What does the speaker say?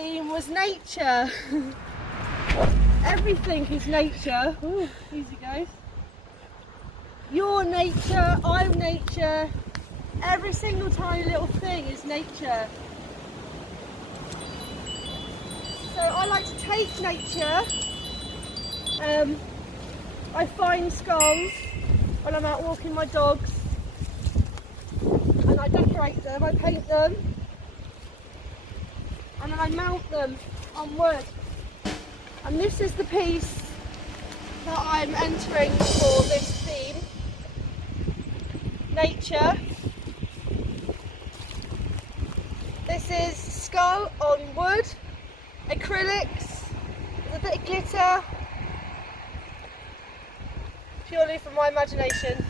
theme was nature. Everything is nature. Ooh, easy guys. You're nature, I'm nature. Every single tiny little thing is nature. So I like to take nature. I find skulls when I'm out walking my dogs, and I decorate them, I paint them, and then I mount them on wood. And this is the piece that I'm entering for this theme, nature. This is skull on wood, acrylics, with a bit of glitter, purely from my imagination.